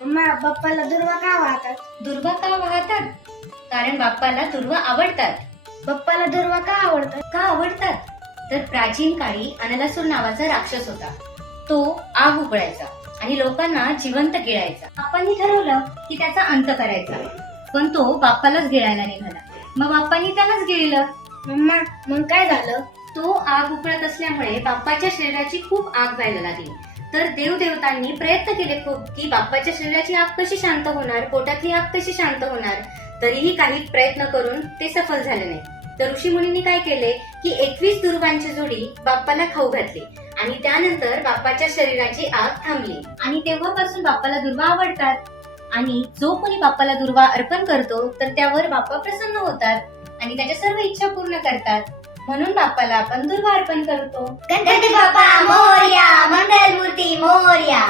बाप्पाला दुर्वा का वाहतात? दुर्वा का वाहतात? कारण बाप्पाला दुर्वा आवडतात. बाप्पाला दुर्वा का आवडतात? का आवडतात? तर प्राचीन काळी अनलासूर नावाचा राक्षस होता. तो आग उकळायचा आणि लोकांना जिवंत गिळायचा. बाप्पांनी ठरवलं की त्याचा अंत करायचा, पण तो बाप्पालाच गिळायला निघाला. मग बाप्पांनी त्यालाच गिळलं. मग काय झालं? तो आग उकळत असल्यामुळे बाप्पाच्या शरीराची खूप आग व्हायला लागली. तर देवदेवतांनी प्रयत्न केले खूप की बाप्पाच्या शरीराची आग कशी शांत होणार, पोटातली आग कशी शांत होणार. तरीही काही प्रयत्न करून ते सफल झाले नाही. तर ऋषीमुनींनी काय केले की 21 दुर्वांची जोडी बाप्पाला खाऊ घातली आणि त्यानंतर बाप्पाच्या शरीराची आग थांबली. आणि तेव्हापासून बाप्पाला दुर्वा आवडतात. आणि जो कोणी बाप्पाला दुर्वा अर्पण करतो तर त्यावर बाप्पा प्रसन्न होतात आणि त्याच्या सर्व इच्छा पूर्ण करतात. म्हणून बाप्पाला आपण दुर्वा अर्पण करतो. गणपती बाप्पा मोरया, मंगलमूर्ती मोरया.